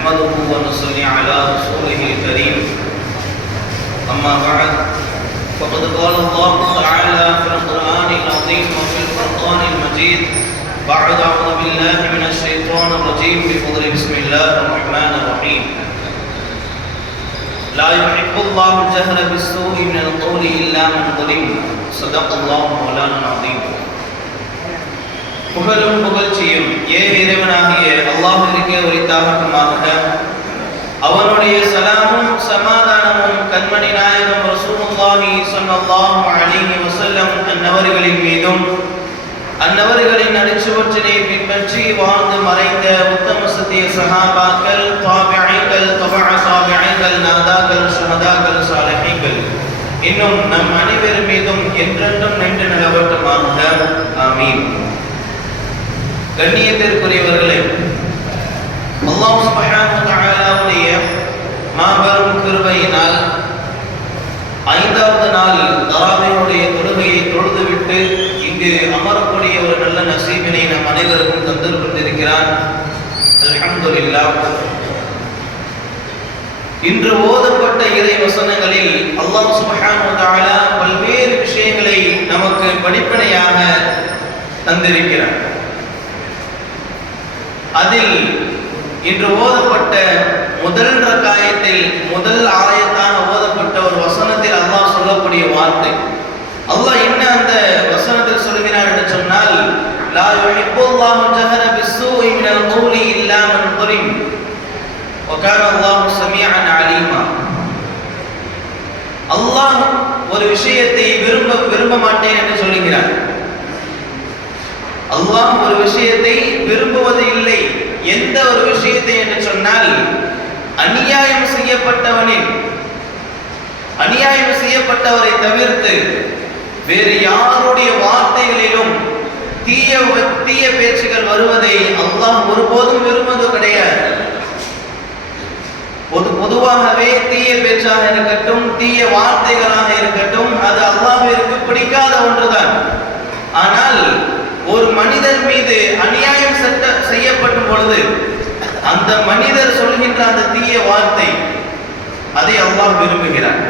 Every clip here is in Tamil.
نحمده ونصلي على رسوله الكريم أما بعد فقد قال الله تعالى في القرآن العظيم وفي الفرقان المجيد بعد أعوذ بالله من الشيطان الرجيم بفضل بسم الله الرحمن الرحيم لا يحب الله الجهر بالسوء من القول إلا من ظلم صدق الله مولانا العظيم. புகழும் புகழ்ச்சியும் இறைவனாகிய அல்லாஹ்விற்கே உரித்தாகட்டுமாக. அவனுடைய சலாமும் சமாதானமும் கண்மணி நாயகம் ரசூலுல்லாஹி ஸல்லல்லாஹு அலைஹி வஸல்லம் அன்னவர்களின் மீதும் அன்னவர்களின் அடிச்சுவற்றினை பின்பற்றி வாழ்ந்து மறைந்த உத்தம சத்திய சஹாபாக்கள், தாபிஈன்கள், தபஅ தாபிஈன்கள், நாதாக்கள், ஷஹதாக்கள், சாலிஹீன்கள் இன்னும் நம் அனைவர் மீதும் என்றென்றும் நின்று நிலவட்டுமாக. ஆமீன். கண்ணியத்திற்குரியவர்களே, அல்லாஹ் சுப்ஹானஹு வ தஆலாவுடைய மாபெரும் கிருபையினால் 5வது நாள் தராவீஹுடைய தொழுகையை தொழுதுவிட்டு இங்கு அமரக்கூடிய ஒரு நல்ல நசீபினை நம் அனைவருக்கும் தந்திருக்கிறான். அல்ஹம்துலில்லாஹ். இன்று ஓதப்பட்ட இறை வசனங்களில் அல்லாஹ் சுப்ஹானஹு வ தஆலா பல்வேறு விஷயங்களை நமக்கு படிப்பினையாக தந்திருக்கிறார். அதில் இன்று ஓதப்பட்ட முதல் ரக்காயத்தில் முதல் ஆயத்தாக ஓதப்பட்ட ஒரு வசனத்தில் அல்லாஹ் சொல்லக்கூடிய வார்த்தை, அல்லாஹ் என்ன அந்த வசனத்தில் சொல்கிறார் என்று சொன்னால், லா யுஹிப்புல்லாஹு ஜஹர பிஸ்ஸூஇ மினல் கௌலி இல்லா மன் ظلم வகான அல்லாஹு ஸமீஅன் அலீமா. அல்லாஹ் ஒரு விஷயத்தை விரும்ப மாட்டேன் என்று சொல்கிறார். அல்லாஹ் ஒரு விஷயத்தை விரும்புவது இல்லை. எந்த ஒரு விஷயத்தை என்று சொன்னால், அநியாயம் செய்யப்பட்டவரை தவிர்த்து வேறு யாருடைய வார்த்தைகளிலும் தீய பேச்சுகள் வருவதை அல்லாஹ் ஒருபோதும் விரும்புவது கிடையாது. பொதுவாகவே தீய பேச்சாக இருக்கட்டும், தீய வார்த்தைகளாக இருக்கட்டும், அது அல்லாஹ்விற்கு பிடிக்காத ஒன்றுதான். ஆனால் ஒரு மனிதர் மீது அநியாயம் செய்யப்படும் பொழுது அந்த மனிதர் சொல்கின்ற அந்த தீய வார்த்தை, அதை அல்லாஹ் விரும்புகிறார்.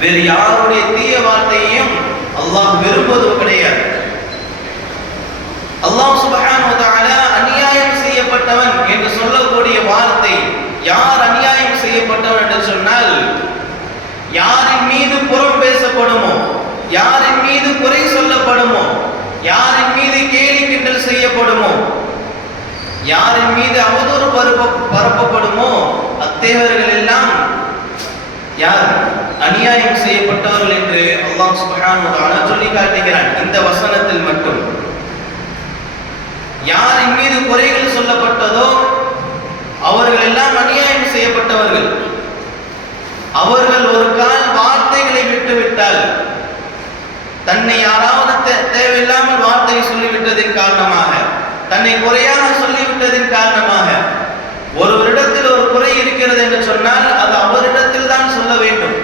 வேறு யாருடைய தீய வார்த்தையையும் அல்லாஹ் விரும்புவது கிடையாது. அல்லாஹ் சுப்ஹானஹு வ தஆலா அநியாயம் செய்யப்பட்டவன் என்று சொல்லக்கூடிய வார்த்தை, யார் அநியாயம் செய்யப்பட்டவன் என்று சொன்னால், யாரின் மீது புறம் பேசப்படுமோ, யாரின் மீது குறை சொல்லப்படுமோ, யாரின் மீது கேலி கிண்டல் செய்யப்படுமோ, யாரின் மீது அவதூறு பரப்பப்படுமோ, அத்தகையவர்கள் எல்லாம் யார் அநியாயம் செய்யப்பட்டவர்கள் என்று அல்லாஹ் சுப்ஹானஹு வ தஆலா சொல்லி காட்டுகிறான். இந்த வசனத்தில் மட்டும் யாரின் மீது குறைகள் சொல்லப்பட்டதோ அவர்கள் எல்லாம் அநியாயம் செய்யப்பட்டவர்கள். அவர்கள் ஒரு கால் வார்த்தைகளை விட்டுவிட்டால், தன்னை யாராவது தேவையில்லாமல் வார்த்தையை சொல்லிவிட்டதின் காரணமாக, தன்னை குறையாக சொல்லிவிட்டதின் காரணமாக, ஒருவரிடத்தில் ஒரு குறை இருக்கிறது என்று சொன்னால் அது அவரிடத்தில் தான் சொல்ல வேண்டும்.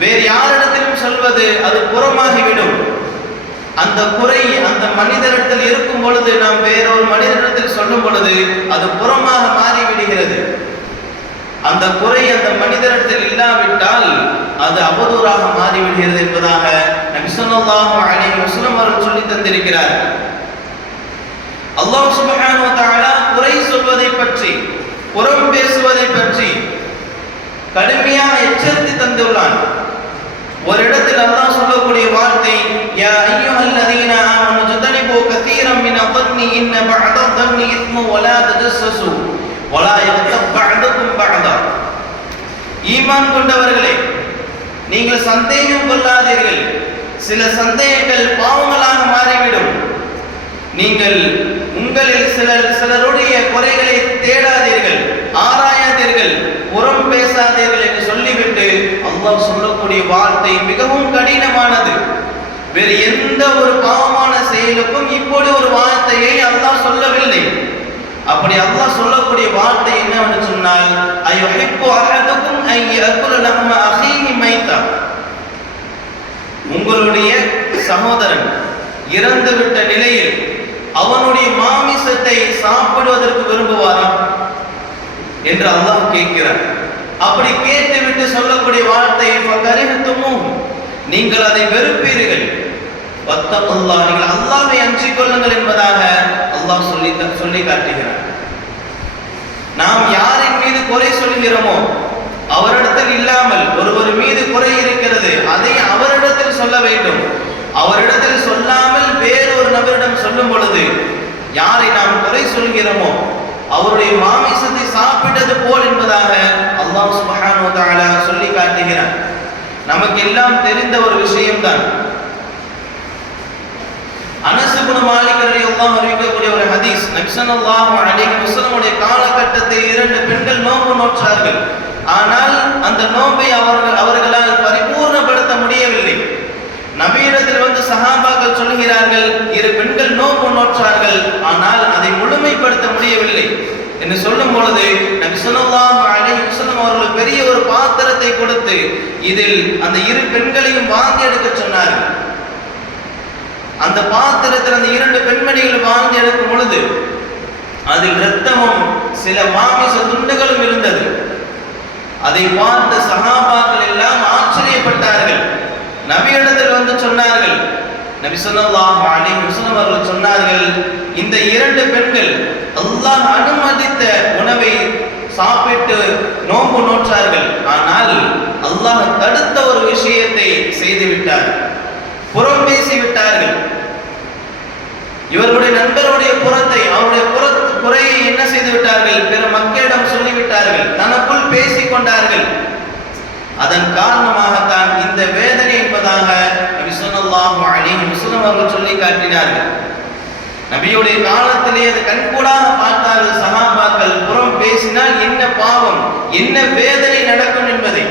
வேறு யாரிடத்திலும் சொல்வது அது புறமாகிவிடும். அந்த குறை அந்த மனிதரிடத்தில் இருக்கும் பொழுது, நாம் வேறொரு மனிதரிடத்தில் சொல்லும் பொழுது அது புறமாக மாறிவிடுகிறது. அந்த குறை அந்த மனிதரிடத்தில் இல்லாவிட்டால் அது அவதூறாக மாறிவிடுகிறது என்பதாக நபி ஸல்லல்லாஹு அலைஹி வஸல்லம் அவர்கள் சொல்லி தந்திருக்கிறார். அல்லாஹ் சுப்ஹானஹு வ தஆலா குறை சொல்வதை பற்றி, புறம் பேசுவதை பற்றி கடுமையாக எச்சரித்து தந்துள்ளான். ஒரு இடத்தில் அல்லாஹ் சொல்லக்கூடிய வார்த்தை, யா அய்யுஹல்லதீன ஆமனு ஜதனிபு கஸீரம் மின ظنி இன்ன பஅத ظنி இஸ்மு வலா தஜஸ்ஸஸு வலா யக்தப் பஅதுகும் பஅதா. ஈமான் கொண்டவர்களே, நீங்கள் சந்தேகம் கொள்ளாதீர்கள். சில சந்தேகங்கள் பாவங்களாக மாறிவிடும். நீங்கள் உங்களில் சிலருடைய குறைகளை தேடாதீர்கள், ஆராயாதீர்கள், புறம் பேசாதீர்கள் என்று சொல்லிவிட்டு அல்லாஹ் சொல்லக்கூடிய வார்த்தை மிகவும் கடினமானது. வேறு எந்த ஒரு பாவமான செயலுக்கும் இப்படி ஒரு வார்த்தையை அல்லாஹ் சொல்லவில்லை. அப்படி அல்லாஹ் சொல்லக்கூடிய வார்த்தை என்னவென்று சொன்னால், அய்யுஹிப்பு அஹதுக்கும் அன் யஅகுல லஹ்ம அஹீஹி மைத்தா. உங்களுடைய சகோதரன் இறந்துவிட்ட நிலையில் அவனுடைய மாமிசத்தை சாப்பிடுவதற்கு விரும்புவாரா? என்று அல்லாஹ் கேட்கிறார். அப்படி கேட்டுவிட்டு சொல்லக்கூடிய வார்த்தை நீங்கள் அதை வெறுப்பீர்கள், வத்தகுல்லாஹ் நீங்கள் அல்லாஹ்வை அஞ்சிக் கொள்ளுங்கள் என்பதாக அல்லாஹ் சொல்லி காட்டுகிறார். நாம் யாரின் மீது குறை சொல்கிறோமோ அவரிடத்தில் இல்லாமல் ஒருவர் மீது குறை இருக்கிறது, அதை அவரிடத்தில் சொல்ல வேண்டும். அவரிடத்தில் சொல்லாமல் வேறு ஒரு நபரிடம் சொல்லும் பொழுது யாரை நாம் குறை சொல்கிறோமோ அவருடைய மாமிசத்தை சாப்பிட்டது போல் என்பதாக அல்லாஹ் சுப்ஹானஹு வ தஆலா சொல்லி காட்டுகிறார். நமக்கு எல்லாம் தெரிந்த ஒரு விஷயம்தான். அனஸ் இப்னு மாலிக் ரலியல்லாஹு அறிவிக்கக்கூடிய ஒரு ஹதீஸ், நபி ஸல்லல்லாஹு அலைஹி வஸல்லம் உடைய காலகட்டத்தில் 2 பெண்கள் நோன்பு நோற்றார்கள். ஆனால் அந்த நோன்பை அவர்களால் பரிபூர்ணப்படுத்த முடியவில்லை. நபியிடத்தில் வந்து சஹாபாக்கள் சொல்கிறார்கள், 2 பெண்கள் நோன்பு நோற்றார்கள், ஆனால் அதை முழுமைப்படுத்த முடியவில்லை என்று சொல்லும் பொழுது நபி ஸல்லல்லாஹு அலைஹி வஸல்லம் அவர்கள் பெரிய ஒரு பாத்திரத்தை கொடுத்து இதில் அந்த 2 பெண்களையும் வாங்கி எடுக்க சொன்னார்கள். அந்த பாத்திரத்தில் அந்த 2 பெண்மணிகள் வாங்கி எடுக்கும் பொழுது அதில் இரத்தமும் சில மாமிச துண்டுகளும் இருந்தது. அதை பார்த்த சஹாபாக்கள் எல்லாம் ஆச்சரியப்பட்டார்கள். நபியிடத்தில் வந்து சொன்னார்கள், நபி ஸல்லல்லாஹு அலைஹி வஸல்லம் அவர்கள் சொன்னார்கள், இந்த 2 பெண்கள் அல்லாஹ் அனுமதித்த உணவை சாப்பிட்டு நோன்பு நோற்றார்கள், ஆனால் அல்லாஹ் தடுத்த ஒரு விஷயத்தை செய்து விட்டார்கள், புறம் பேசி விட்டார்கள். இவருடைய நண்பருடைய புறத்தை அவருடைய குறையை என்ன செய்து விட்டார்கள், பிற மக்களிடம் சொல்லிவிட்டார்கள், தனக்குள் பேசிக் கொண்டார்கள். அதன் காரணமாகத்தான் இந்த வேதனை என்பதாக நபி ஸல்லல்லாஹு அலைஹி வஸல்லம் அவர்கள் சொல்லி காட்டினார்கள். நபியுடைய காலத்திலே அது கண்கூடாக பார்த்தார்கள் சஹாபாக்கள், புறம் பேசினால் என்ன பாவம், என்ன வேதனை நடக்கும் என்பதை.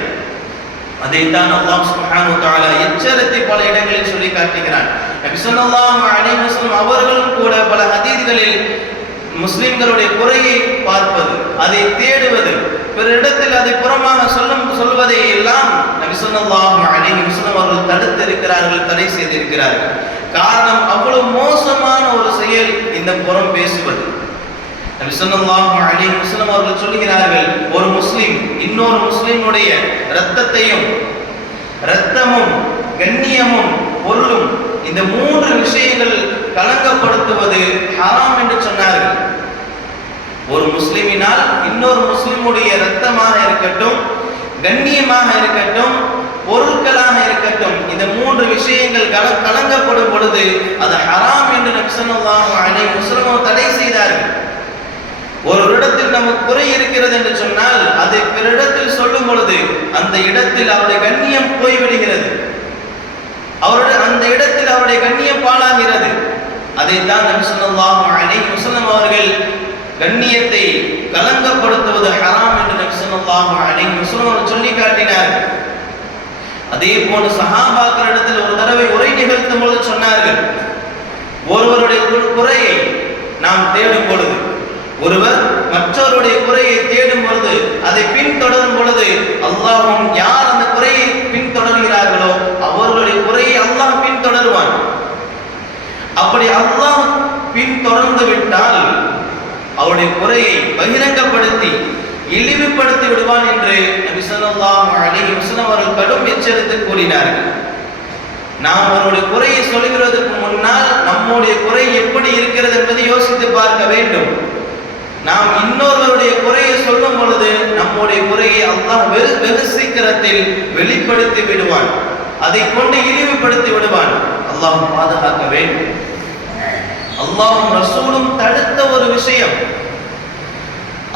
அதைத்தான் அல்லாஹ் சுப்ஹானஹு வ தஆலா எச்சரித்து பல இடங்களில் சொல்லி காட்டுகிறான். நபி ஸல்லல்லாஹு அலைஹி வஸல்லம் அவர்களும் கூட பல ஹதீஸ்களில் முஸ்லிம்களுடைய குறையை பார்ப்பது, அதை தேடுவது, பிறரிடத்தில் அதை புறமாக சொல்வதை எல்லாம் நபி ஸல்லல்லாஹு அலைஹி வஸல்லம் அவர்கள் தடுத்து இருக்கிறார்கள், தடை செய்திருக்கிறார்கள். காரணம், அவ்வளவு மோசமான ஒரு செயல் இந்த புறம் பேசுவது. நபி ஸல்லல்லாஹு அலைஹி வஸல்லம் அவர்கள் சொல்கிறார்கள், ஒரு முஸ்லிம் இன்னொரு முஸ்லிமுடைய இரத்தமும் கண்ணியமும் பொருளும் இந்த 3 விஷயங்கள் கலங்கப்படுத்துவது ஹராம் என்று சொன்னார்கள். ஒரு முஸ்லிமினால் இன்னொரு முஸ்லிமுடைய இரத்தமாக இருக்கட்டும், கண்ணியமாக இருக்கட்டும், பொருட்களாக இருக்கட்டும், இந்த 3 விஷயங்கள் கலங்கப்படும் பொழுது அது ஹராம் என்று நபி ஸல்லல்லாஹு அலைஹி வஸல்லம் தடை செய்தார்கள். ஒரு இடத்தில் நமக்கு குறை இருக்கிறது என்று சொன்னால் அதை பிறரிடத்தில் சொல்லும் பொழுது அந்த இடத்தில் அவருடைய கண்ணியம் போய்விடுகிறது, அந்த இடத்தில் அவருடைய கண்ணியம் பாழாகிறது. அதைத்தான் நபி ஸல்லல்லாஹு அலைஹி வஸல்லம் அவர்கள் கண்ணியத்தை கலங்கப்படுத்துவது ஹராம் என்று நபி ஸல்லல்லாஹு அலைஹி வஸல்லம் சொல்லி காட்டினார்கள். அதே போன்று சஹாபாக்களிடத்தில் ஒரு தடவை உரை நிகழ்த்தும் பொழுது சொன்னார்கள், ஒருவருடைய குறையை நாம் தேடும் பொழுது, ஒருவர் மற்றவருடைய குறையை தேடும் பொழுது, அதை பின்தொடரும் பொழுது அல்லாஹ்வும் யார் அந்த குறையை பின்தொடர்கிறார்களோ அவர்களுடைய குறையை அல்லாஹ் பின்தொடருவான். அப்படி அல்லாஹ் பின்தொடர்ந்து விட்டால் அவருடைய குறையை பகிரங்கப்படுத்தி இழிவுபடுத்தி விடுவான் என்று நபி ஸல்லல்லாஹு அலைஹி வஸல்லம் அவர்கள் கடும் எச்சரித்து கூறினார்கள். நாம் அவருடைய குறையை சொல்கிறதுக்கு முன்னால் நம்முடைய குறை எப்படி இருக்கிறது என்பதை யோசித்து பார்க்க வேண்டும். நாம் இன்னொருவருடைய குறையை சொல்லும் பொழுது நம்முடைய குறையை அல்லாஹ் வெகு சீக்கிரத்தில் வெளிப்படுத்தி விடுவான், அதை கொண்டு இழிவுபடுத்தி விடுவான். அல்லாஹ் பாதுகாக்க வேண்டும். அல்லாஹ்வும் ரசூலும் தடுத்த ஒரு விஷயம்,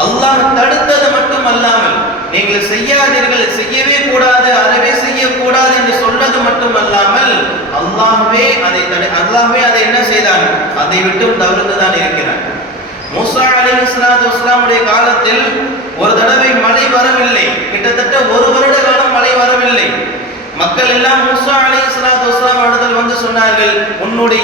அல்லாஹ் தடுத்தது மட்டுமல்லாமல் நீங்கள் செய்யாதீர்கள், செய்யவே கூடாது, அறவே செய்யக்கூடாது என்று சொன்னது மட்டுமல்லாமல் அல்லாஹ்வே அதை என்ன செய்தான், அதை விட்டும் தவிர்த்துதான் இருக்கிறான். மூசா அலைஹிஸ்ஸலாத்து வஸ்ஸலாமுடைய காலத்தில் ஒரு தடவை மழை வரவில்லை, கிட்டத்தட்ட 1 வருட காலம் மழை வரவில்லை. மக்கள் எல்லாம் மூசா அலைஹிஸ்ஸலாத்து வஸ்ஸலாம் இடத்தில் வந்து சொன்னார்கள், உங்களுடைய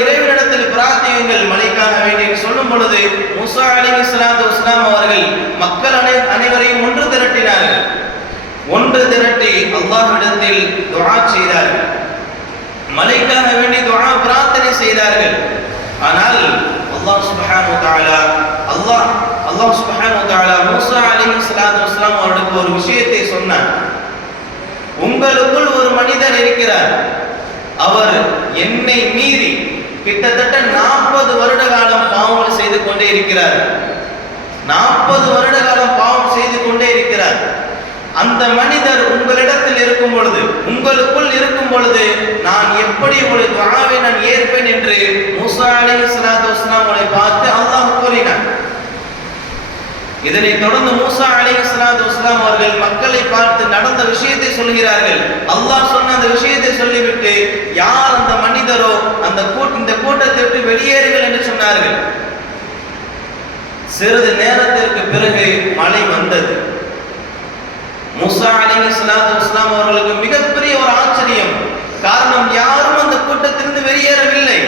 இறைவனிடத்தில் பிரார்த்தியுங்கள் மழைக்காக வேண்டி சொல்லும் பொழுது மூசா அலைஹிஸ்ஸலாத்து வஸ்ஸலாம் அவர்கள் மக்கள் அனைவரையும் ஒன்று திரட்டினார்கள். ஒன்று திரட்டி அல்லாஹ்விடத்தில் துஆ செய்தார்கள், மழைக்காக வேண்டி துஆ பிரார்த்தனை செய்தார்கள். ஆனால் அல்லாஹ் சுப்ஹானஹு வ தஆலா அல்லாஹ் சுப்ஹானஹு வ தஆலா மூஸா அலைஹிஸ்ஸலாத்து வஸ்ஸலாம் அவர்களுக்கு ஒரு விஷயத்தை சொன்னார். உங்களுக்குள் ஒரு மனிதர் இருக்கிறார், அவர் என்னை மீறி கிட்டத்தட்ட 40 வருட காலம் பாவம் செய்து கொண்டே இருக்கிறார். 40 வருட காலம் பாவம் செய்து கொண்டே இருக்கிறார். அந்த மனிதர் உங்களிடத்தில் இருக்கும் பொழுது, உங்களுக்குள் இருக்கும் பொழுது, நான் எப்படி உங்களுடைய துஆவை நான் ஏற்பேன் என்று மூஸா அலைஹிஸ்ஸலாத்து வஸ்ஸலாம் அவரை பார்த்து அல்லாஹ் கூறினார். இதனை தொடர்ந்து மூஸா அலைஹிஸ்ஸலாத்து வஸ்ஸலாம் அவர்கள் மக்களை பார்த்து நடந்த விஷயத்தை சொல்கிறார்கள். அல்லாஹ் சொன்ன அந்த விஷயத்தை சொல்லிவிட்டு, யார் அந்த மனிதரோ இந்த கூட்டத்தை விட்டு வெளியேறுங்கள் என்று சொன்னார்கள். சிறிது நேரத்திற்கு பிறகு மழை வந்தது. மூஸா அலைஹிஸ்ஸலாத்து வஸ்ஸலாம் அவர்களுக்கு மிகப்பெரிய ஒரு ஆச்சரியம். காரணம், யாரும் அந்த கூட்டத்திலிருந்து வெளியேறவில்லை.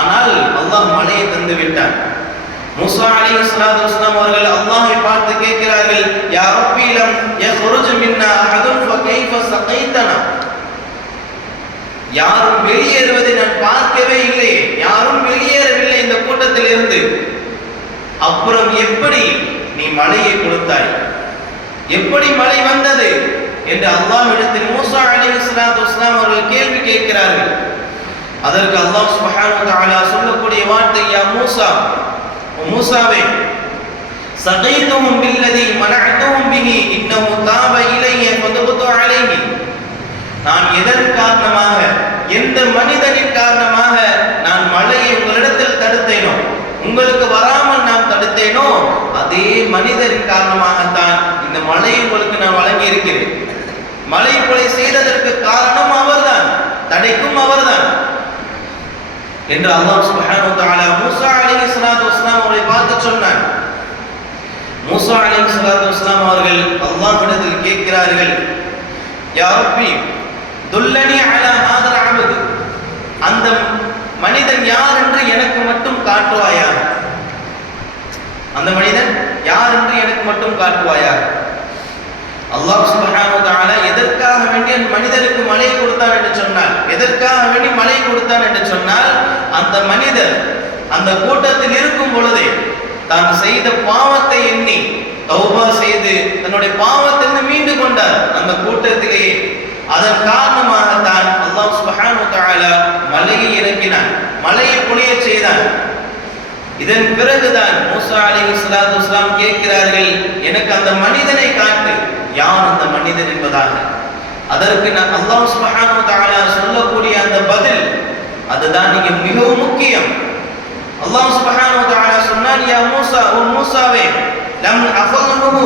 ஆனால் அல்லாஹ் மழையை தந்து விட்டார். மூஸா அலைஹிஸ்ஸலாத்து வஸ்ஸலாம் அவர்கள் அல்லாஹ்வை பார்த்து கேட்கிறார்கள், யா ரப்பி லம் யഖ்ருஜ் மின்னா அஹதுன் ஃபகைஃப ஸகைதனா. யாரும் வெளியேறுவதை நான் பார்க்கவே இல்லை, யாரும் வெளியேறவில்லை இந்த கூட்டத்தில் இருந்து. அப்புறம் எப்படி நீ மழையை கொடுத்தாய், எப்படி மழை வந்தது என்று அல்லாஹ்விடத்தில் மூஸா அலைஹிஸ்ஸலாத்து வஸ்ஸலாம் அவர்கள் கேள்வி கேட்கிறார்கள். அதற்கு அல்லாஹ் சுப்ஹானஹு வ தஆலா சொல்லக்கூடிய வார்த்தை, யா மூஸாவே, சகைதுஹும் பில்லதி மனஅதுஹும் பிஹி இன்னஹு தாப இலைய ஃபதுபது அலைஹி. நான் எதன் காரணமாக, எந்த மனிதனின் காரணமாக நான் மழையை உங்களிடத்தில் தடுத்தேனோ, உங்களுக்கு வராமல் நான் தடுத்தேனோ, அதே மனிதரின் காரணமாகத்தான் இந்த மழையை உங்களுக்கு நான் வழங்கி இருக்கிறேன். மழை கொலை செய்ததற்கு காரணம் அவர்தான், தடைக்கும் அவர்தான் என்று அல்லாஹ் சுப்ஹானஹு வ தஆலா மூஸா அலைஹிஸ்ஸலாத்து வஸ்ஸலாம் அவரை பார்த்து சொன்னார். மூஸா அலைஹிஸ்ஸலாத்து வஸ்ஸலாம் அவர்கள் அல்லாஹ்விடத்தில் கேட்கிறார்கள், யா ரப்பி துல்லனி அலா ஹாதல் அப்த். அந்த மனிதன் யார் என்று எனக்கு மட்டும் காட்டுவாயா, அந்த மனிதன் யார் என்று எனக்கு மட்டும் காட்டுவாயா. அல்லாஹ் சுப்ஹானஹு வ தஆலா எதற்காக வேண்டி அந்த மனிதருக்கு மழை கொடுத்தான் என்று சொன்னால், எதற்காக வேண்டி மழை கொடுத்தான் என்று சொன்னால், அந்த மனிதர் அந்த கூட்டத்தில் இருக்கும் பொழுதே தான் செய்த பாவத்தை எண்ணி தௌபா செய்து தன்னுடைய பாவத்திலிருந்து மீண்டு கொண்டார் அந்த கூட்டத்திலேயே. அதன் காரணமாகத்தான் அல்லாஹ் சுப்ஹானஹு வ தஆலா மழையை இறக்கினான், மழையை பொழிய செய்தான். இதன் பிறகுதான் மூஸா அலைஹிஸ்ஸலாத்து வஸ்ஸலாம் கேட்கிறார்கள், எனக்கு அந்த மனிதனை காட்டு, யார் அந்த மனிதன் என்பதாக. அதற்கு அல்லாஹ் சுப்ஹானஹு வ தஆலா சொல்லக்கூடிய அந்த பதில், அதுதான் இங்கே மிகவும் முக்கியம். அல்லாஹ் சுப்ஹானஹு வ தஆலா சொன்னான், யா மூஸா, ஓ மூஸாவே, லம் அஃதஹு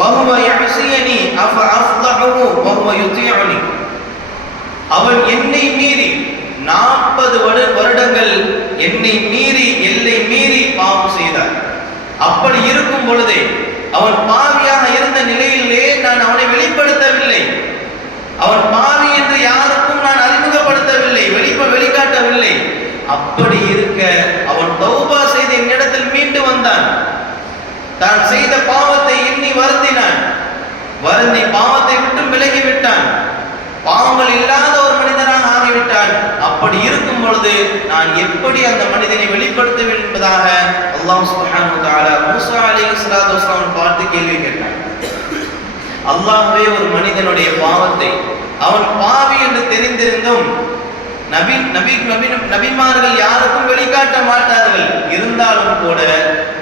வஹுவ யஸியனி அஃப அஃதஹு வஹுவ யுதீஉனி. அவன் என்னை மீறி 40 வருடங்கள் என்னை மீறி, எல்லை மீறி பாவம் செய்தார். அப்படி இருக்கும் பொழுதே, அவன் பாவியாக இருந்த நிலையிலே நான் அவனை வெளிப்படுத்தவில்லை, அவன் பாவி என்று யாருக்கும் நான் அறிமுகப்படுத்தவில்லை, வெளிக்காட்டவில்லை. அப்படி இருக்க அவன் தௌபா செய்து என்னிடத்தில் மீண்டு வந்தான். தான் செய்த பாவத்தை எண்ணி வருந்தினான், வருந்தி பாவத்தை விட்டு விலகிவிட்டான், பாவங்கள் இல்லாத ஒரு மனிதனாக ஆகிவிட்டான். அப்படி இருக்கும் பொழுது நான் எப்படி அந்த மனிதனை வெளிப்படுத்துவேன் என்பதாக அல்லாஹ் சுப்ஹானஹு வ தஆலா மூஸா அலைஹிஸ்ஸலாத்து வஸ்ஸலாம் பார்த்து கேள்வி கேட்டான். அல்லாஹ்வே ஒரு மனிதனுடைய பாவத்தை, அவன் பாவி என்று தெரிந்திருந்தும் நபிமார்கள் யாருக்கும் வெளிக்காட்ட மாட்டார்கள். இருந்தாலும் கூட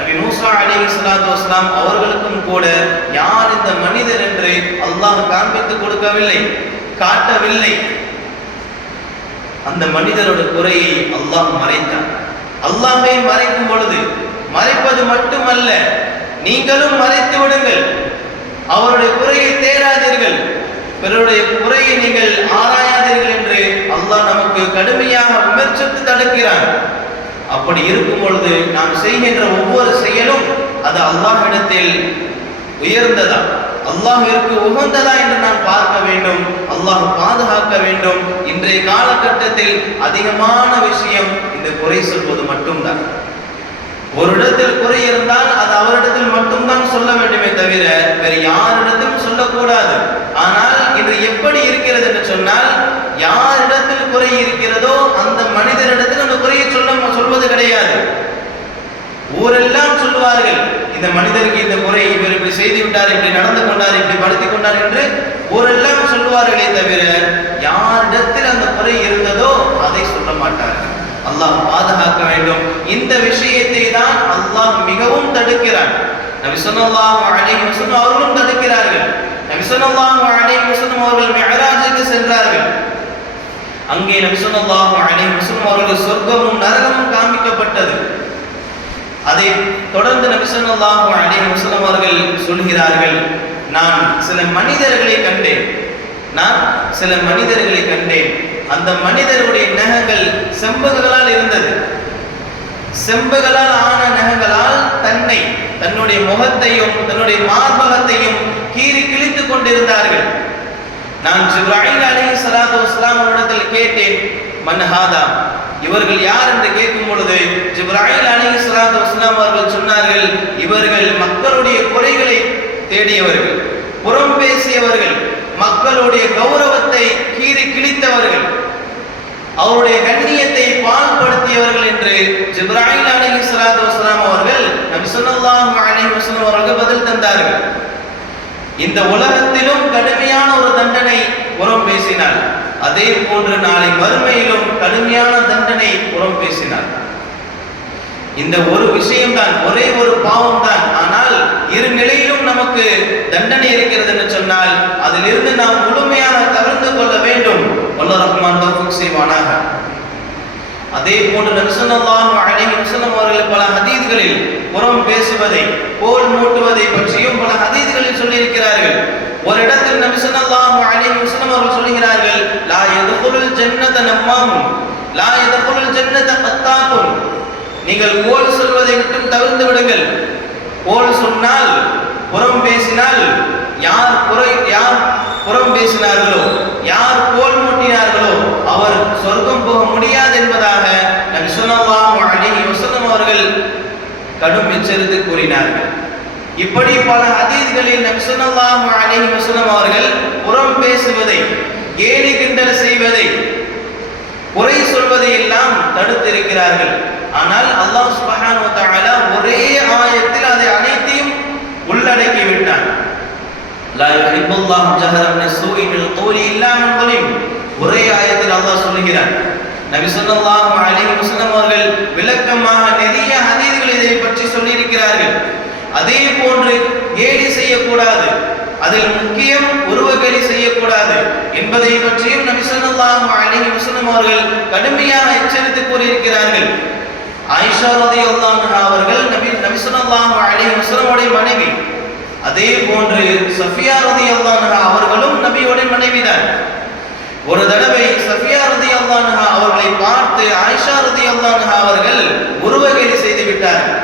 நபி மூஸா அலைஹிஸ்ஸலாத்து வஸ்ஸலாம் அவர்களுக்கும் கூட யார் இந்த மனிதர் என்று அல்லாஹ் காண்பித்து கொடுக்கவில்லை, காட்டவில்லை. அந்த மனிதரோட குறையை அல்லாஹ் மறைத்தான். அல்லாஹ்வை மறைக்கும் பொழுது, மறைப்பது மட்டுமல்ல, நீங்களும் மறைத்து விடுங்கள். அவருடைய குறையை தேடாதீர்கள், பிறருடைய குறையை நீங்கள் ஆராயாதீர்கள் என்று அல்லாஹ் நமக்கு கடுமையாக விமர்சித்து தடுக்கிறான். அப்படி இருக்கும் பொழுது நாம் செய்கின்ற ஒவ்வொரு செயலும் அது அல்லாஹ்விடத்தில் உயர்ந்ததா, அல்லாஹ்விற்கு உகந்ததா என்று நாம் பார்க்க வேண்டும், அல்லாஹ் பாதுகாக்க வேண்டும். இன்றைய காலகட்டத்தில் அதிகமான விஷயம் இந்த குறை சொல்வது மட்டும்தான். ஒரு இடத்தில் குறை இருந்தால் அது அவரிடத்தில் மட்டும்தான் சொல்ல வேண்டுமே தவிர வேறு யாரிடத்திலும் சொல்லக்கூடாது. ஆனால் இன்று எப்படி இருக்கிறது என்று சொன்னால், யாரிடத்தில் குறை இருக்கிறதோ அந்த மனிதனிடத்தில் இப்படி செய்து விட்டார், இப்படி நடந்து கொண்டார், இப்படி படுத்தி கொண்டார் என்று ஊரெல்லாம் சொல்லுவார்களே தவிர யாரிடத்தில் அந்த குறை இருந்ததோ அதை சொல்ல மாட்டார்கள். அல்லாஹ் பாதுகாக்க வேண்டும். இந்த விஷயத்தை தான் அல்லாஹ் மிகவும் தடுக்கிறான். நபி ஸல்லல்லாஹு அலைஹி வஸல்லம் அவர்களும் தடுக்கிறார்கள். நபி ஸல்லல்லாஹு அலைஹி வஸல்லம் அவர்கள் மிஅராஜுக்கு சென்றார்கள். அங்கே நபி ஸல்லல்லாஹு அலைஹி வஸல்லம் அவர்களுக்கு சொர்க்கமும் நரகமும் காண்பிக்கப்பட்டது. அதை தொடர்ந்து நபி ஸல்லல்லாஹு அலைஹி வஸல்லம் அவர்கள் சொல்கிறார்கள், நான் சில மனிதர்களை கண்டேன். அந்த மனிதருடைய நகங்கள் செம்புகளால் இருந்தது. செம்புகளால் ஆன நகங்களால் தன்னுடைய முகத்தையும் தன்னுடைய மார்பகத்தையும் கீறி கிழித்துக் கொண்டிருந்தார்கள். நான் ஜிப்ராயில் அலைஹிஸ்ஸலாத்து வஸ்ஸலாம் அவரிடத்தில் கேட்டேன், மன் ஹாதா, இவர்கள் யார் என்று கேட்கும் பொழுது ஜிப்ராயில் அலைஹிஸ்ஸலாத்து வஸ்ஸலாம் அவர்கள் சொன்னார்கள், இவர்கள் மக்களுடைய குறைகளை தேடியவர்கள், புறம் பேசியவர்கள், மக்களுடைய கௌரவத்தை கீறி கிழித்தவர்கள், அவருடைய கண்ணியத்தை பாழ்படுத்தியவர்கள் என்று ஜிப்ராயில் அலைஹிஸ்ஸலாத்து வஸ்ஸலாம் அவர்கள் நபி ஸல்லல்லாஹு அலைஹி வஸல்லம் அவர்களுக்கு பதில் தந்தார்கள். இந்த உலகத்திலும் கடுமையான ஒரு தண்டனை புறம் பேசினார், அதே போன்று நாளை மறுமையிலும் கடுமையான தண்டனை புறம் பேசினார். இந்த ஒரு விஷயம்தான், ஒரே ஒரு பாவம் தான். ஆனால் இரு நிலையிலும் நமக்கு தண்டனை இருக்கிறது என்று சொன்னால் அதிலிருந்து நாம் முழுமையாக தவிர்த்து கொள்ள வேண்டும். அல்லாஹ் ரஹ்மான் தௌஃபீக் செய்வானாக. அதே போன்று நபி ஸல்லல்லாஹு அலைஹி வஸல்லம் அவர்கள் பல ஹதீஸ்களில் புறம் பேசுவதை, கோல் மூட்டுவதை பற்றியும் பல ஹதீஸ்களில் சொல்லியிருக்கிறார்கள். ஒரு இடத்தில் நபி ஸல்லல்லாஹு அலைஹி வஸல்லம் அவர்கள் சொல்கிறார்கள், லா யதுகுலுல் ஜன்னத நம்மாமுன் லா யதுகுலுல் ஜன்னத கத்தாத்துன், நீங்கள் கோல் சொல்வதை மட்டும் தவிர்த்து விடுங்கள். கோல் சொன்னால், புறம் பேசினால், யார் புறம் பேசினார்களோ, யார் கோல் மூட்டினார்களோ அவர் சொர்க்கம் போக முடியாது என்பதாக நபி ஸல்லல்லாஹு அலைஹி வஸல்லம் அவர்கள் கடும் எச்சரித்து கூறினார்கள். இப்படி பல ஹதீஸ்களில் நபி ஸல்லல்லாஹு அலைஹி வஸல்லம் அவர்கள் புறம் பேசுவதை, கேலி கிண்டல் செய்வதை, குறை சொல்வதை எல்லாம் தடுத்திருக்கிறார்கள். ஆனால் அல்லாஹ் சுப்ஹானஹு வ தஆலா ஒரே ஆயத்தில் அதை அனைத்தையும் உள்ளடக்கி விட்டான். லா யுஹிப்புல்லாஹு ஜஹர மினஸ் ஸூஇ பில் கௌலி இல்லா மன் ஸலிம். ஒரே ஆயத்தில் அல்லாஹ் சொல்கிறான். நபி ஸல்லல்லாஹு அலைஹி வஸல்லம் அவர்கள் விளக்கமாக நிறைய ஹதீஸ்கள் இதை பற்றி சொல்லி இருக்கிறார்கள். அதே போன்று கேலி செய்யக்கூடாது, அதில் முக்கியம் உருவ கேலி செய்யக்கூடாது என்பதை பற்றியும் நபி ஸல்லல்லாஹு அலைஹி வஸல்லம் அவர்கள் கடுமையாக எச்சரித்து கூறியிருக்கிறார்கள். ஆயிஷா ரலியல்லாஹு அன்ஹா அவர்கள் நபி ஸல்லல்லாஹு அலைஹி வஸல்லம் மனைவி. அதே போன்று சஃபியா ரலியல்லாஹு அன்ஹா அவர்களும் நபியோட மனைவிதான். ஒரு தடவை சஃபியா ரலியல்லாஹு அன்ஹா அவர்களை பார்த்து ஆயிஷா ரலியல்லாஹு அன்ஹா அவர்கள் உருவகேலி செய்து விட்டார்கள்.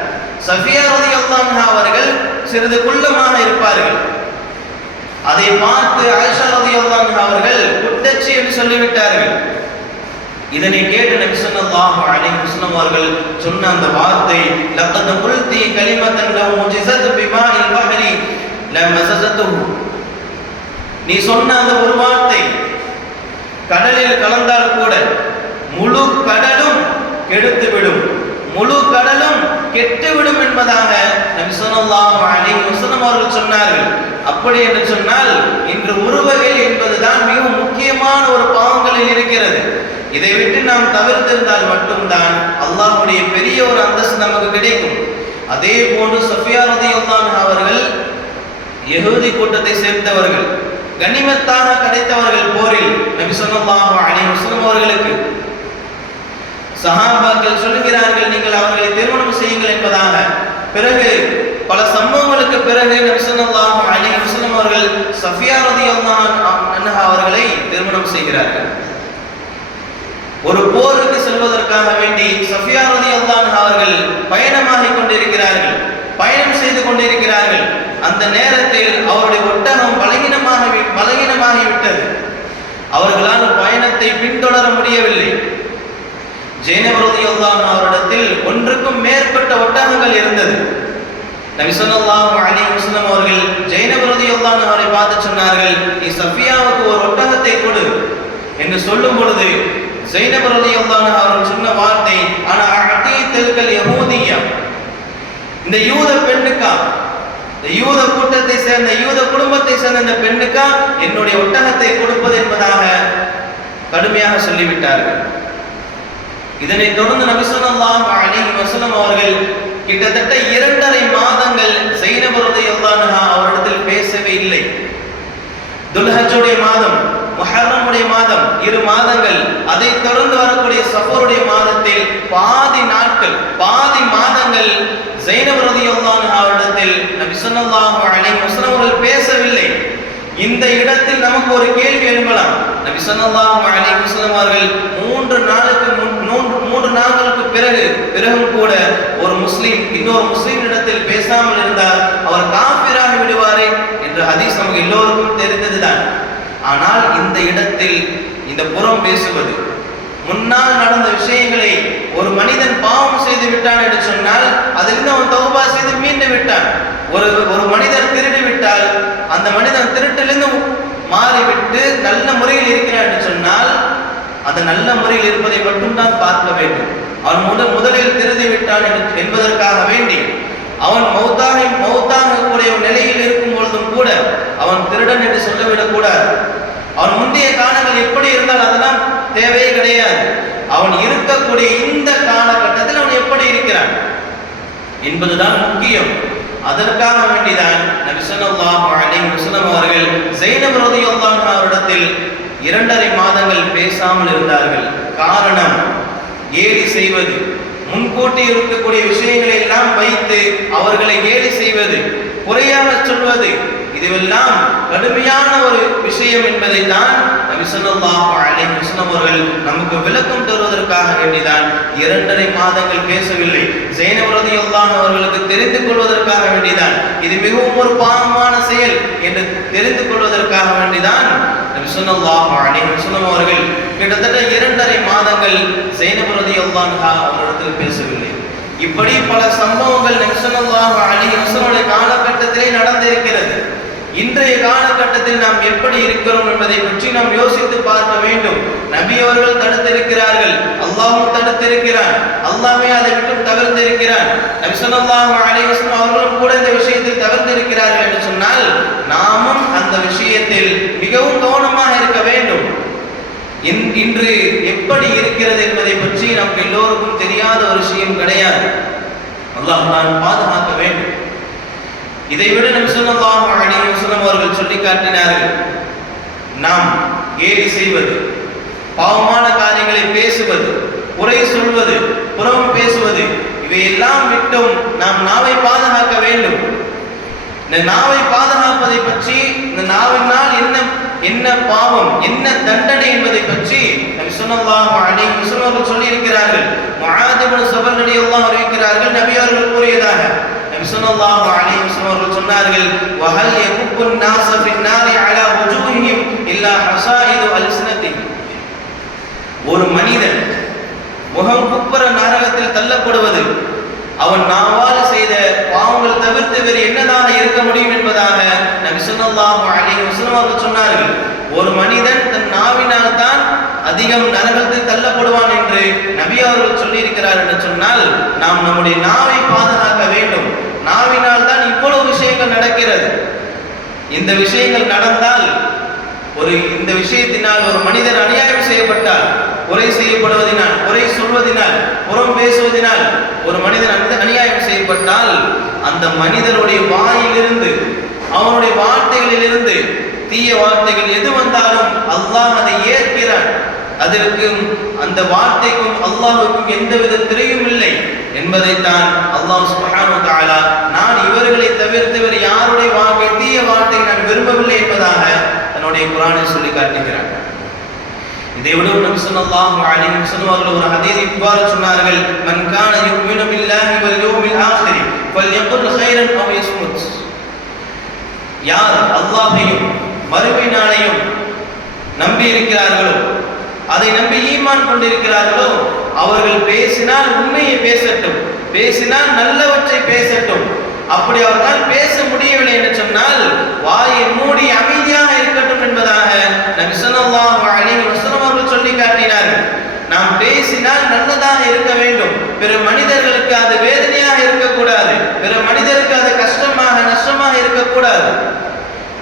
சஃபியா ரலியல்லாஹு அன்ஹா அவர்கள் சிறிது குள்ளமாக இருப்பார்கள். அதை பார்த்து ஆயிஷா ரலியல்லாஹு அன்ஹா அவர்கள் குட்டச்சி என்று சொல்லிவிட்டார்கள். இதனை கேட்டு நபி ஸல்லல்லாஹு அலைஹி வஸல்லம் அவர்கள் சொன்ன அந்த வார்த்தை, லக்கத் குல்தி கலிமத்தன் லவ் முஜிஸத் பிமாஇல் பஹரி லமஸஸதுஹு, நீ சொன்ன அந்த ஒரு வார்த்தை கடலில் கலந்தால் கூட முழு கடலும் கெடுத்துவிடும், முழு கடலும் கெட்டுவிடும் என்பதாக நபி ஸல்லல்லாஹு அலைஹி வஸல்லம் அவர்கள் சொன்னார்கள். அப்படி என்று சொன்னால் இன்று உருவகேலி என்பதுதான் மிகவும் முக்கியமான ஒரு பாவங்களில் இருக்கிறது. இதை விட்டு நாம் தவிர்த்திருந்தால் மட்டும்தான் அல்லாஹ்வுடைய பெரிய ஒரு அந்தஸ்து நமக்கு கிடைக்கும். அதே போன்று சஃபியா ரலியல்லாஹு அன்ஹா அவர்கள் யஹூதி கூட்டத்தை சேர்ந்தவர்கள், கனிமத்தாக கிடைத்தவர்கள். போரில் நபி ஸல்லல்லாஹு அலைஹி வஸல்லம் அவர்களுக்கு சஹாபாக்கள் சொல்லுகிறார்கள், நீங்கள் அவர்களை திருமணம் செய்யுங்கள் என்பதாக. பிறகு பல சம்பவங்களுக்கு பிறகு நபி ஸல்லல்லாஹு அலைஹி வஸல்லம் அவர்கள் சஃபியா ரலியல்லாஹு அன்ஹா அவர்களை திருமணம் செய்கிறார்கள். ஒரு போருக்கு செல்வதற்காக வேண்டி சஃபியா ரலியல்லாஹு அன்ஹா அவர்கள் பயணமாகிக் கொண்டிருக்கிறார்கள், பயணம் செய்து கொண்டிருக்கிறார்கள். அந்த நேரத்தில் அவருடைய ஒட்டகம் பலகீனமாகிவிட்டது. அவர்களால் பயணத்தை பின்தொடர முடியவில்லை. ஜெய்னப் ரலியல்லாஹு அன்ஹா அவரிடத்தில் ஒன்றுக்கும் மேற்பட்ட ஒட்டகங்கள் இருந்தது. நபி ஸல்லல்லாஹு அலைஹி வஸல்லம் அவர்கள் ஜெய்னப் ரலியல்லாஹு அன்ஹா அவரை பார்த்து சொன்னார்கள், நீ சஃபியாவுக்கு ஒரு ஒட்டகத்தை கொடு என்று சொல்லும் பொழுது ஜெய்னப் ரலியல்லாஹு அன்ஹா அவர்கள் சொன்ன வார்த்தை, அன அஅதீ தில்கல் யஹூதிய்யா, இந்த யூத பெண்ணுக்கா இந்த யூத கூட்டத்தை சேர்ந்த யூத குடும்பத்தை சேர்ந்த இந்த பெண்ணுக்கா என்னுடைய ஒட்டகத்தை கொடுப்பது என்பதாக கடுமையாக சொல்லிவிட்டார்கள். இதனைத் தொடர்ந்து நபி ஸல்லல்லாஹு அலைஹி வஸல்லம் அவர்கள் கிட்டத்தட்ட 2.5 மாதங்கள் ஸைனப் ரலியல்லாஹு அன்ஹா அவரிடத்தில் பேசவே இல்லை. துல்ஹஜ்ஜுடைய மாதம், முஹர்ரமுடைய மாதம் 2 மாதங்கள், அதை தொடர்ந்து வரக்கூடிய சஃபருடைய மாதத்தில் பாதி நாட்கள், பாதி மாதங்கள் ஸைனப் ரலியல்லாஹு அன்ஹா அவரிடத்தில் நபி ஸல்லல்லாஹு அலைஹி வஸல்லம் அவர்கள் பேசவில்லை. இந்த இடத்தில் நமக்கு ஒரு கேள்வி எழும்பலாம். நபி ஸல்லல்லாஹு அலைஹி வஸல்லம் அவர்கள் 3 நாட்களுக்கு பிறகும் கூட ஒரு முஸ்லிம் இன்னொரு முஸ்லிம் இடத்தில் பேசாமல் இருந்தால் அவர் காஃபிராகி விடுவாரே என்ற ஹதீஸ் நமக்கு எல்லோருக்கும் தெரிந்ததுதான். ஆனால் இந்த இடத்தில் இந்த புறம் பேசுவது, முன்னால் நடந்த விஷயங்களை ஒரு மனிதன் பாவம் செய்து விட்டான் என்று சொன்னால் அதிலிருந்து அவன் தௌபா செய்து மீண்டு விட்டான். ஒரு மனிதர் திருடி விட்டால் அந்த மனிதன் திருட்டிலிருந்து மாறிவிட்டு நல்ல முறையில் இருக்கிறான் என்று சொன்னால் அந்த நல்ல முறையில் இருப்பதை மட்டும்தான் பார்க்க வேண்டும். அவன் முதலில் திருதி விட்டான் என்பதற்காக வேண்டி அவன் மௌத்தாகக்கூடிய நிலையில் இருக்கும் பொழுதும் கூட அவன் திருடன் என்று சொல்லிவிடக் கூடாது. அவன் முந்தைய காலங்கள் எப்படி இருந்தால் அதெல்லாம் தேவையே கிடையாது. அவன் இருக்கக்கூடிய இந்த காலகட்டத்தில் அவன் எப்படி இருக்கிறான் என்பதுதான் முக்கியம். அதற்காக வேண்டிதான் நபி ஸல்லல்லாஹு அலைஹி வஸல்லம் அவர்கள் ஸைனப் ரலியல்லாஹு அன்ஹா அவரிடத்தில் 2.5 மாதங்கள் பேசாமல் இருந்தார்கள். காரணம், கேலி செய்வது, முன்கூட்டி இருக்கக்கூடிய விஷயங்களை எல்லாம் வைத்து அவர்களை கேலி செய்வது, குறையாக சொல்வது, இதுவெல்லாம் கடுமையான ஒரு விஷயம் என்பதை தான் நபி ஸல்லல்லாஹு அலைஹி வஸல்லம் அவர்கள் நமக்கு விளக்கம் தருவதற்காக வேண்டிதான் 2.5 மாதங்கள் பேசவில்லை. ஸைனப் ரலியல்லாஹு அவர்களுக்கு தெரிந்து கொள்வதற்காக வேண்டிதான், இது மிகவும் ஒரு பாவமான செயல் என்று தெரிந்து கொள்வதற்காக வேண்டிதான் நபி ஸல்லல்லாஹு அலைஹி வஸல்லம் அவர்கள் கிட்டத்தட்ட 2.5 மாதங்கள் ஸைனப் ரலியல்லாஹு அவரிடத்தில் பேசவில்லை. இப்படி பல சம்பவங்கள் நபி ஸல்லல்லாஹு அலைஹி வஸல்லம் காலகட்டத்திலே நடந்திருக்கிறது. இன்றைய காலகட்டத்தில் நாம் எப்படி இருக்கிறோம் என்பதை பற்றி நாம் யோசித்து பார்க்க வேண்டும். நபி அவர்கள் தடுத்திருக்கிறார்கள், அல்லாஹ்வும் தடுத்திருக்கிறான், அல்லாஹ்வே அதை விட்டு தவிர்த்திருக்கிறான். நபி ஸல்லல்லாஹு அலைஹி வஸல்லம் அவர்களும் கூட இந்த விஷயத்தில் தவிர்த்திருக்கிறார்கள் என்று சொன்னால் நாமும் அந்த விஷயத்தில் மிகவும் கவனமாக இருக்க வேண்டும். இன்று எப்படி இருக்கிறது என்பதை பற்றி நமக்கு எல்லோருக்கும் தெரியாத ஒரு விஷயம் கிடையாது. அல்லாஹ் தான் பாதுகாக்க வேண்டும். இதைவிட நபி ஸல்லல்லாஹு அலைஹி வஸல்லம் அவர்கள் சொல்லி காட்டினார்கள், நாம் கேலி செய்வது, பாவமான காரியங்களை பேசுவது, குறை சொல்வது, புறம் பேசுவது, இவையெல்லாம் விட்டும் நாம் நாவை பாதுகாக்க வேண்டும். இந்த நாவை பாதுகாப்பதை பற்றி, இந்த நாவினால் என்ன பாவம், என்ன தண்டனை என்பதை பற்றி நபி ஸல்லல்லாஹு அலைஹி வஸல்லம் அவர்கள் சொல்லி இருக்கிறார்கள். முஆத் இப்னு ஸபர் ரலியல்லாஹு இருக்கிறார்கள், நபி அவர்கள் கூறியதாக நபி ஸல்லல்லாஹு அலைஹி வஸல்லம் அவர்கள் சொன்னார்கள், வஹல் யகுப்புன் நாஸ ஃபின்-நாரி அலா வுஜூஹிஹிம் இல்லா ஹஸாயிது அல்ஸனதிஹிம். ஒரு மனிதன் முகம் குப்புற நரகத்தில் தள்ளப்படுவது அவன் நாவால் செய்த பாவங்கள் தவிர்த்து வேறு என்னதாக இருக்க முடியும் என்பதாக நபி ஸல்லல்லாஹு அலைஹி வஸல்லம் அவர்கள் சொன்னார்கள். ஒரு மனிதன் தன் நாவினால் தான் அதிகம் நரகத்தில் தள்ளப்படுவான் என்று நபி அவர்கள் சொல்லி இருக்கிறார் என்று சொன்னால் நாம் நம்முடைய நாவை பாதுகாக்க வேண்டும். நாவினால் தான் இவ்வளவு விஷயங்கள் நடக்கிறது. இந்த விஷயங்கள் நடந்தால் இந்த விஷயத்தினால் ஒரு மனிதன் அநியாயம் செய்யப்பட்டால், குறை செய்யப்படுவதனால், குறை சொல்வதனால், புறம் பேசுவதனால் ஒரு மனிதன் அநியாயம் செய்யப்பட்டால் அந்த மனிதனுடைய வாயிலிருந்து, அவனுடைய வார்த்தைகளிலிருந்து தீய வார்த்தைகள் எது வந்தாலும் அல்லாஹ் அதை ஏற்கிறான். அதற்கும் அந்த வார்த்தைக்கும் அல்லாஹ்வுக்கும் எந்தவித திரையும் இல்லை என்பதைத்தான் அல்லாஹ் சுப்ஹானஹு வ தஆலா நான் இவர்களை தவிர்த்து வேறு யாருடைய வார்த்தை, தீய வார்த்தை நான் விரும்பவில்லை என்பதாக தன்னுடைய குர்ஆனில் சொல்லி காட்டுகிறார். இதைவிட நபி ஸல்லல்லாஹு அலைஹி வஸல்லம் அவர்கள் ஒரு ஹதீஸை இவ்வாறு சொன்னார்கள், மன் கான யுமினு பில்லாஹி வல் யௌமில் ஆখির ஃபல்யகுல் கைரன் அவ் யஸ்முத். யார் அல்லாஹ்வையும் மறுமை நாளையும் நம்பி இருக்கிறார்களோ, அதை நம்பி ஈமான் கொண்டிருக்கிறார்களோ அவர்கள் பேசினால் உண்மையை பேசட்டும், பேசினால் நல்லவற்றை பேசட்டும். அப்படி அவர்களால் பேச முடியவில்லை என்று சொன்னால் வாயை மூடி அமைதியாக இருக்கட்டும் என்பதாக நபி ஸல்லல்லாஹு அலைஹி வஸல்லம் அவர்கள் சொல்லி காட்டினார்கள். நாம் பேசினால் நல்லதாக இருக்க வேண்டும், பிற மனிதர்களுக்கு அது வேதனையாக இருக்கக்கூடாது, பிற மனிதருக்கு அது கஷ்டமாக நஷ்டமாக இருக்கக்கூடாது.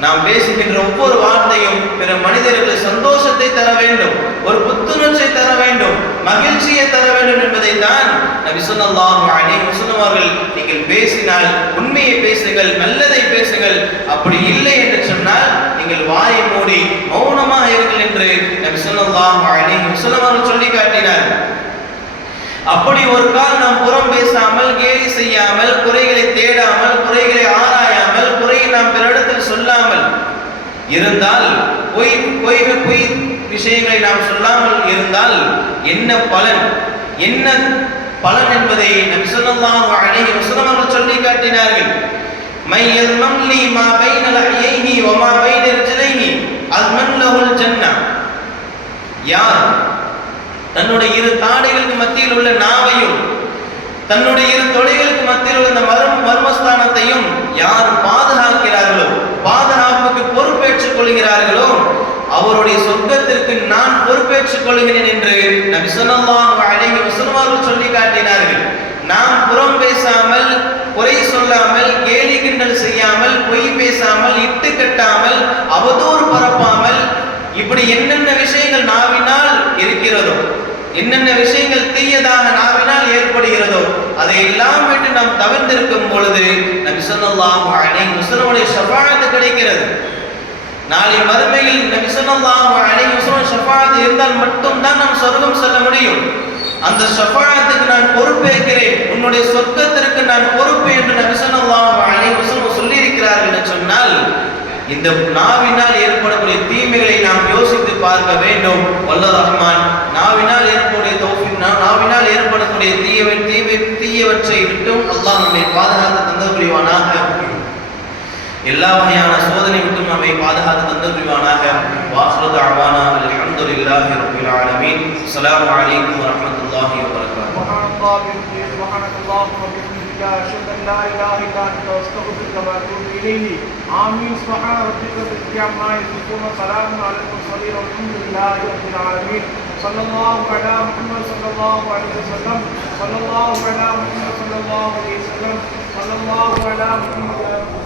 நாம் பேசுகின்ற ஒவ்வொரு வார்த்தையும் பிற மனிதர்களுக்கு சந்தோஷத்தை தர வேண்டும், ஒரு புத்துணர்ச்சியை தர வேண்டும், மகிழ்ச்சியை தர வேண்டும் என்பதை தான் நபி ஸல்லல்லாஹு அலைஹி வஸல்லம் அவர்கள், நீங்கள் பேசினால் உண்மையை பேசுங்கள், நல்லதை பேசுங்கள், அப்படி இல்லை என்று சொன்னால் நீங்கள் வாயை மூடி மௌனமாக இருங்கள் என்று நபி ஸல்லல்லாஹு அலைஹி வஸல்லம் அவர்கள் சொல்லி காட்டினார். அப்படி ஒரு கால் நாம் புறம் பேசாமல், கேலி செய்யாமல், குறைகளை தேடாமல், குறைகளை ஆராயாமல், குறையை நாம் பிறரிடத்தில் சொல்லாமல் இருந்தால், பொய் விஷயங்களை நாம் சொல்லாமல் இருந்தால் என்ன பலன் என்பதை நபி ஸல்லல்லாஹு அலைஹி வஸல்லம் அவர்கள் சொல்லி காட்டினார்கள். மையல் மம்லி மா பைன லஹ்யைஹி வ மா பைன ரிஜ்லைஹி அஸ்மன் லஹுல் ஜன்னah. யார் தன்னுடைய இரு தாடைகளுக்கு மத்தியில் உள்ள நாவையும் தன்னுடைய இரு தொடைகளுக்கு மத்தியில் உள்ள மர்மஸ்தானத்தையும் யார் பாதுகாக்கிறார்களோ, பாதுகாப்புக்கு பொறுப்பேற்றுக் கொள்கிறார்களோ, அவருடைய சொர்க்கத்திற்கு நான் பொறுப்பேற்றுக் கொள்கிறேன் என்று நபி ஸல்லல்லாஹு அலைஹி வஸல்லம் அவர்கள் சொல்லி காட்டினார்கள். நாம் புறம் பேசாமல், குறை சொல்லாமல், கேலி கிண்டல் செய்யாமல், பொய் பேசாமல், இட்டு கட்டாமல், அவதூறு பரப்பாமல், இப்படி என்னென்ன விஷயங்கள் நாவினால் இருக்கிறதோ, என்னென்ன விஷயங்கள் தீயதாக நாவினால் ஏற்படுகிறதோ, அதை எல்லாம் விட்டு நாம் தவிர்த்திருக்கும் பொழுது நபி ஸல்லல்லாஹு அலைஹி வஸல்லம் ஷஃபாஅத் கிடைக்கிறது. நாளை மறுமையில் நபி ஸல்லல்லாஹு அலைஹி வஸல்லம் ஷஃபாஅத் இருந்தால் மட்டும்தான் நாம் சொர்க்கம் செல்ல முடியும். அந்த ஷஃபாஅத்துக்கு நான் பொறுப்பேற்கிறேன், உன்னுடைய சொர்க்கத்திற்கு நான் பொறுப்பு என்று நபி ஸல்லல்லாஹு அலைஹி வஸல்லம் சொல்லி இருக்கிறார்கள் என்று சொன்னால், இந்த நாவினால் ஏற்படக்கூடிய தீமைகளை நாம் யோசித்து பார்க்க வேண்டும். வல்லர் ரஹ்மான் நாவினால் ஏற்படக்கூடிய தௌஃபீக், நாவினால் ஏற்படக்கூடிய தீயவற்றை விட்டும் அல்லாஹ் நம்மை பாதுகாத்து தந்தது புரிவானாக. எல்லா வகையான சோதனை விட்டும் நம்மை பாதுகாத்து தந்தது புரிவானாக. வாஹிரு தஅவானா அல்ஹம்துலில்லாஹி ரப்பில் ஆலமீன். அஸ்ஸலாமு அலைக்கும் வரஹ்மத்துல்லாஹி வபரகாத்துஹு. أشهد أن لا إله إلا أنت أستغفرك وأتوب إليه. آمين. سبحان ربك رب العزة عما يصفون وسلام على المرسلين والحمد لله رب العالمين. صلى الله على محمد صلى الله عليه وسلم. صلى الله على محمد صلى الله عليه وسلم. صلى الله على محمد.